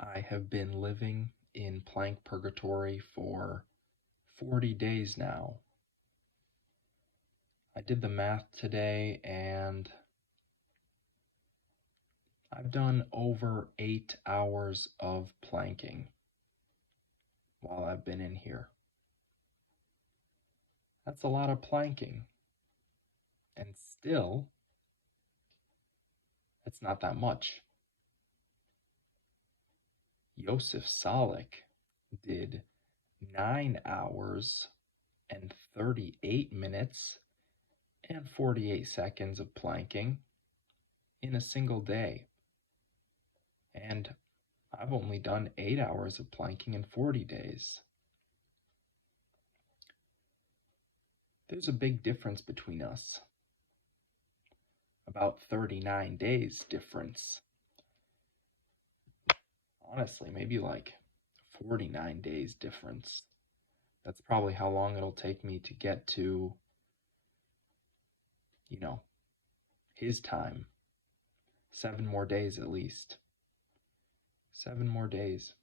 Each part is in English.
I have been living in plank purgatory for 40 days now. I did the math today and I've done over 8 hours of planking while I've been in here. That's a lot of planking. And still, it's not that much. Josef Salik did 9 hours and 38 minutes and 48 seconds of planking in a single day. And I've only done 8 hours of planking in 40 days. There's a big difference between us. About 39 days difference. Honestly, maybe like 49 days difference. That's probably how long it'll take me to get to, his time. 7 more days at least. 7 more days.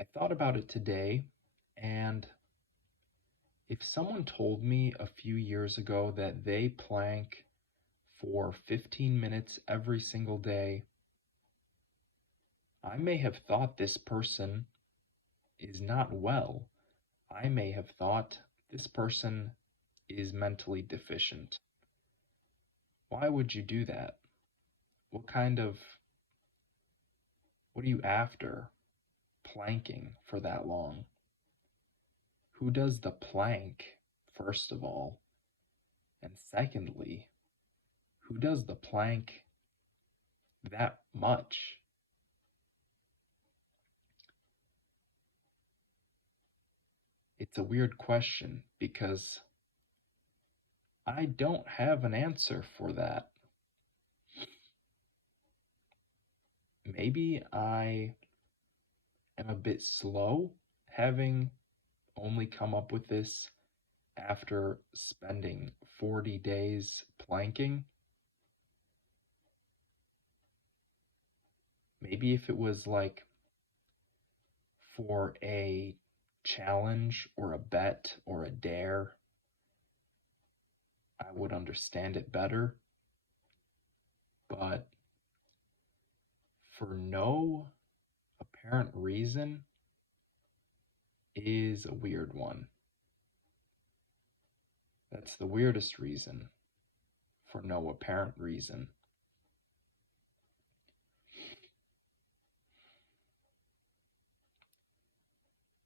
I thought about it today, and if someone told me a few years ago that they plank for 15 minutes every single day, I may have thought this person is not well. I may have thought this person is mentally deficient. Why would you do that? What are you after planking for that long? Who does the plank, first of all? And secondly, who does the plank that much? It's a weird question because I don't have an answer for that. Maybe I am a bit slow, having only come up with this after spending 40 days planking. Maybe if it was like for a challenge or a bet or a dare, I would understand it better. But for no apparent reason is a weird one. That's the weirdest reason, for no apparent reason.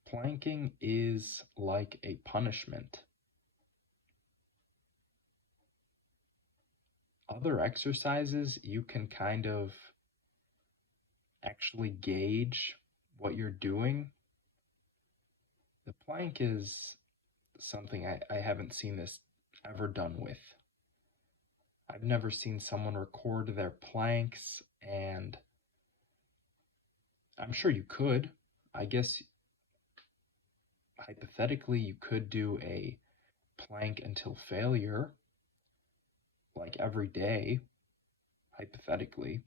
Planking is like a punishment. Other exercises, you can kind of actually gauge what you're doing. The plank is something I haven't seen this ever done with. I've never seen someone record their planks, and I'm sure you could. I guess hypothetically you could do a plank until failure, like every day, hypothetically.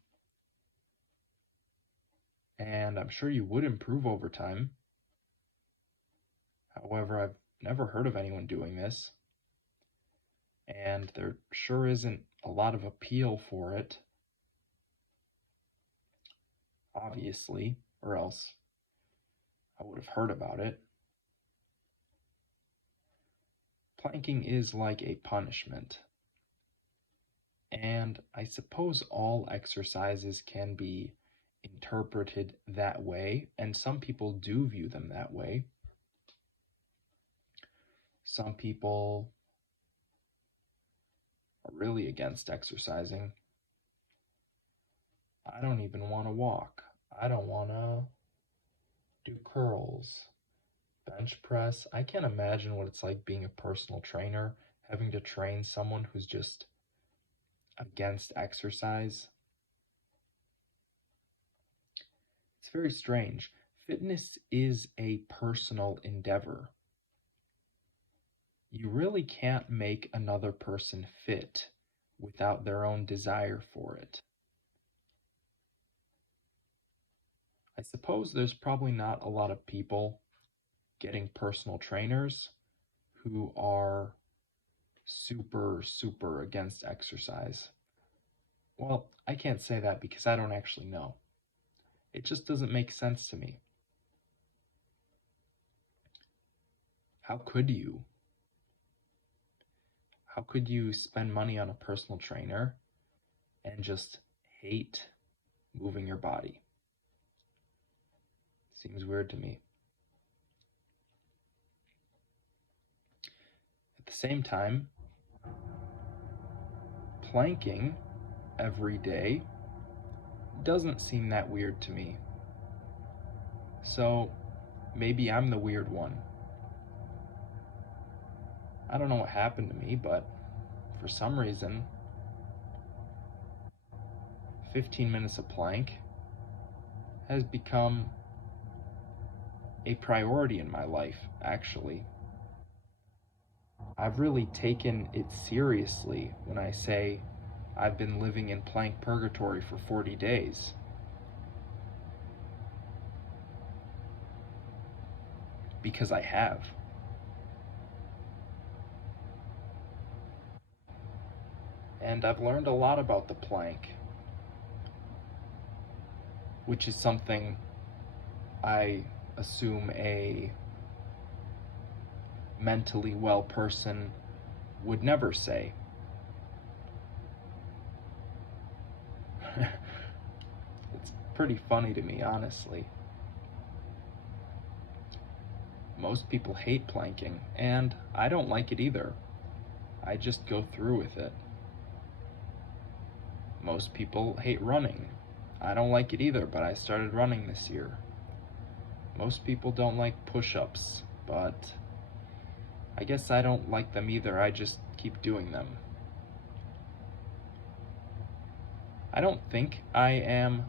And I'm sure you would improve over time. However, I've never heard of anyone doing this, and there sure isn't a lot of appeal for it, obviously, or else I would have heard about it. Planking is like a punishment, and I suppose all exercises can be interpreted that way, and some people do view them that way. Some people are really against exercising. I don't even want to walk. I don't want to do curls, bench press. I can't imagine what it's like being a personal trainer, having to train someone who's just against exercise. It's very strange. Fitness is a personal endeavor. You really can't make another person fit without their own desire for it. I suppose there's probably not a lot of people getting personal trainers who are super against exercise. Well, I can't say that because I don't actually know. It just doesn't make sense to me. How could you? How could you spend money on a personal trainer and just hate moving your body? Seems weird to me. At the same time, planking every day doesn't seem that weird to me. So maybe I'm the weird one. I don't know what happened to me, but for some reason, 15 minutes of plank has become a priority in my life, actually. I've really taken it seriously when I say I've been living in plank purgatory for 40 days. Because I have. And I've learned a lot about the plank, which is something I assume a mentally well person would never say. It's pretty funny to me, honestly. Most people hate planking, and I don't like it either. I just go through with it. Most people hate running. I don't like it either, but I started running this year. Most people don't like push-ups, but I guess I don't like them either. I just keep doing them. I don't think I am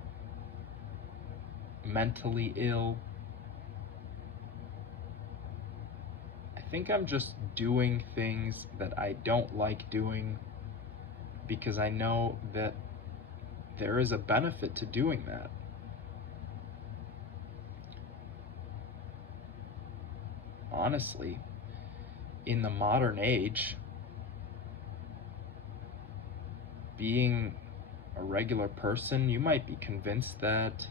mentally ill. I think I'm just doing things that I don't like doing because I know that there is a benefit to doing that. Honestly, in the modern age, being a regular person, you might be convinced that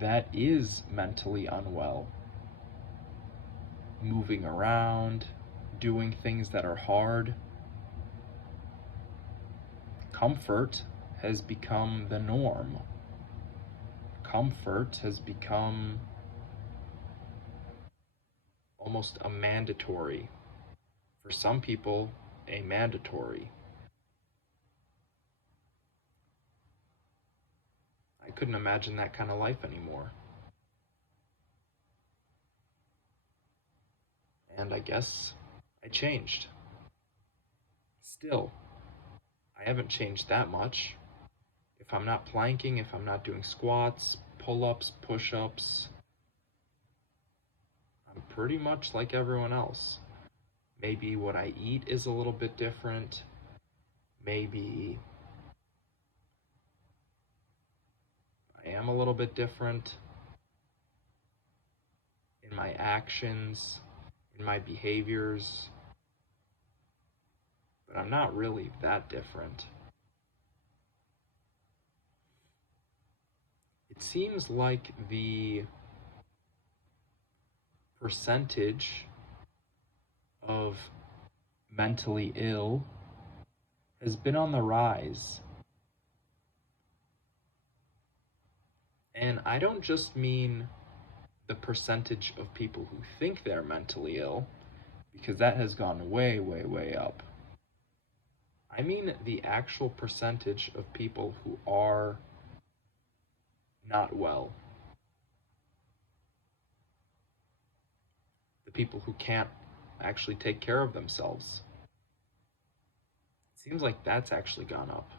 that is mentally unwell. Moving around, doing things that are hard. Comfort has become the norm. Comfort has become almost a mandatory. For some people, a mandatory. I couldn't imagine that kind of life anymore. And I guess I changed. Still, I haven't changed that much. If I'm not planking, if I'm not doing squats, pull-ups, push-ups, I'm pretty much like everyone else. Maybe what I eat is a little bit different. Maybe I am a little bit different in my actions, in my behaviors, but I'm not really that different. It seems like the percentage of mentally ill has been on the rise. And I don't just mean the percentage of people who think they're mentally ill, because that has gone way up. I mean the actual percentage of people who are not well. The people who can't actually take care of themselves. It seems like that's actually gone up.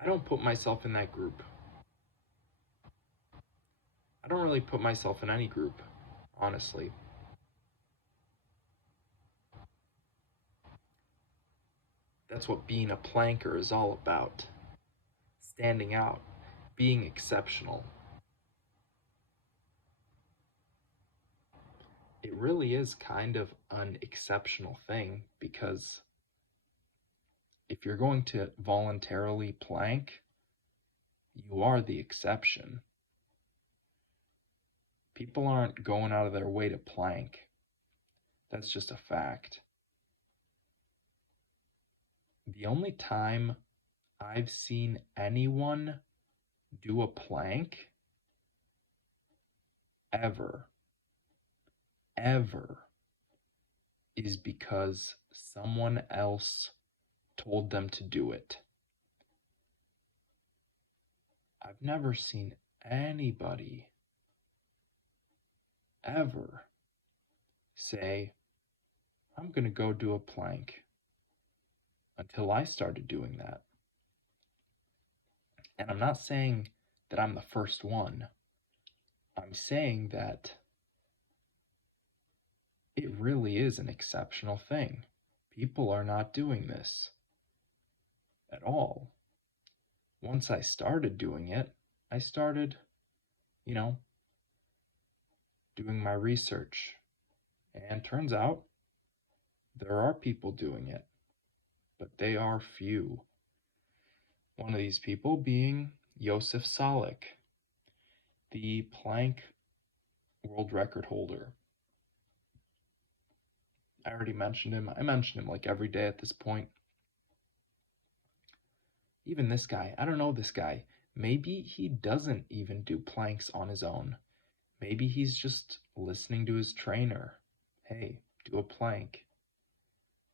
I don't put myself in that group. I don't really put myself in any group, honestly. That's what being a planker is all about. Standing out, being exceptional. It really is kind of an exceptional thing because if you're going to voluntarily plank, you are the exception. People aren't going out of their way to plank. That's just a fact. The only time I've seen anyone do a plank ever, ever, is because someone else told them to do it. I've never seen anybody ever say, I'm going to go do a plank, until I started doing that. And I'm not saying that I'm the first one. I'm saying that it really is an exceptional thing. People are not doing this at all. Once I started doing it, I started, doing my research. And turns out there are people doing it, but they are few. One of these people being Josef Salik, the plank world record holder. I already mentioned him. I mention him like every day at this point. Even this guy, I don't know this guy. Maybe he doesn't even do planks on his own. Maybe he's just listening to his trainer. Hey, do a plank.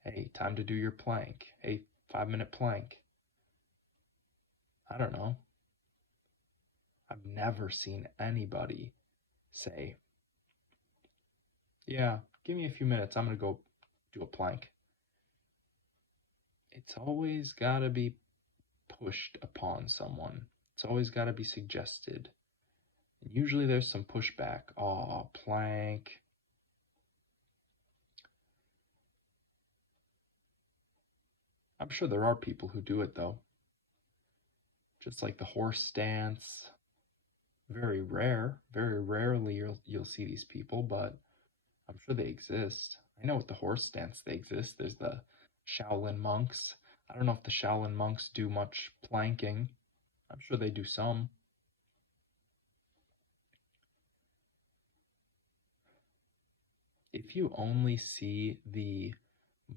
Hey, time to do your plank. Hey, 5-minute plank. I don't know. I've never seen anybody say, yeah, give me a few minutes. I'm going to go do a plank. It's always got to be pushed upon someone. It's always got to be suggested. And usually there's some pushback. Oh, plank. I'm sure there are people who do it though. Just like the horse stance. Very rare. Very rarely you'll see these people, but I'm sure they exist. I know with the horse stance they exist. There's the Shaolin monks. I don't know if the Shaolin monks do much planking. I'm sure they do some. If you only see the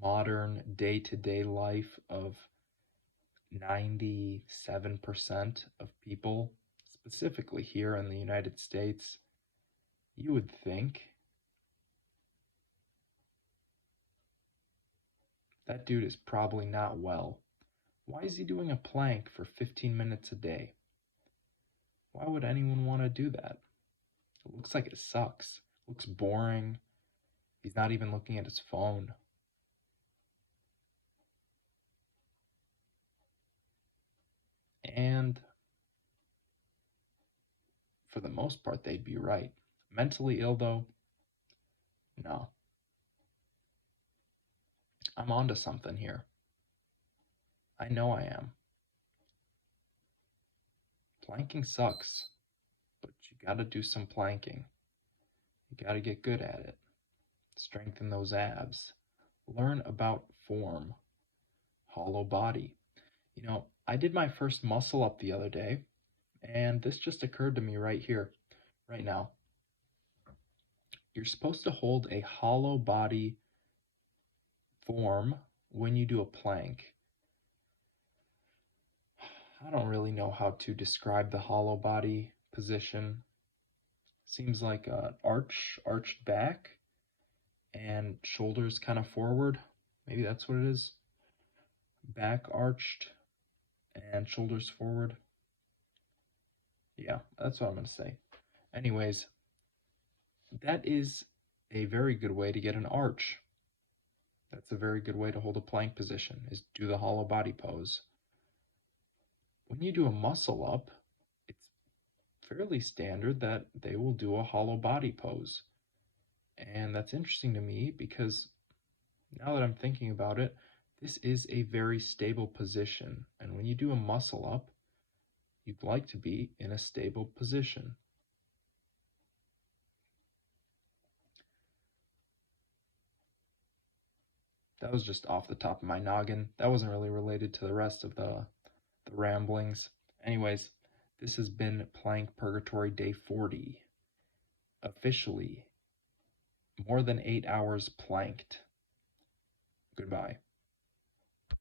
modern day-to-day life of 97% of people, specifically here in the United States, you would think that dude is probably not well. Why is he doing a plank for 15 minutes a day? Why would anyone want to do that? It looks like it sucks. It looks boring. He's not even looking at his phone. And for the most part, they'd be right. Mentally ill, though, no. I'm onto something here. I know I am. Planking sucks, but you gotta do some planking. You gotta get good at it. Strengthen those abs. Learn about form. Hollow body. I did my first muscle up the other day, and this just occurred to me right here, right now. You're supposed to hold a hollow body form when you do a plank. I don't really know how to describe the hollow body position. Seems like an arched back, and shoulders kind of forward. Maybe that's what it is. Back arched and shoulders forward. Yeah, that's what I'm going to say. Anyways, that is a very good way to get an arch. That's a very good way to hold a plank position, is do the hollow body pose. When you do a muscle up, it's fairly standard that they will do a hollow body pose. And that's interesting to me because now that I'm thinking about it, This is a very stable position, and when you do a muscle up, you'd like to be in a stable position. That was just off the top of my noggin. That wasn't really related to the rest of the ramblings. Anyways, this has been Plank Purgatory Day 40. Officially, more than 8 hours planked. Goodbye.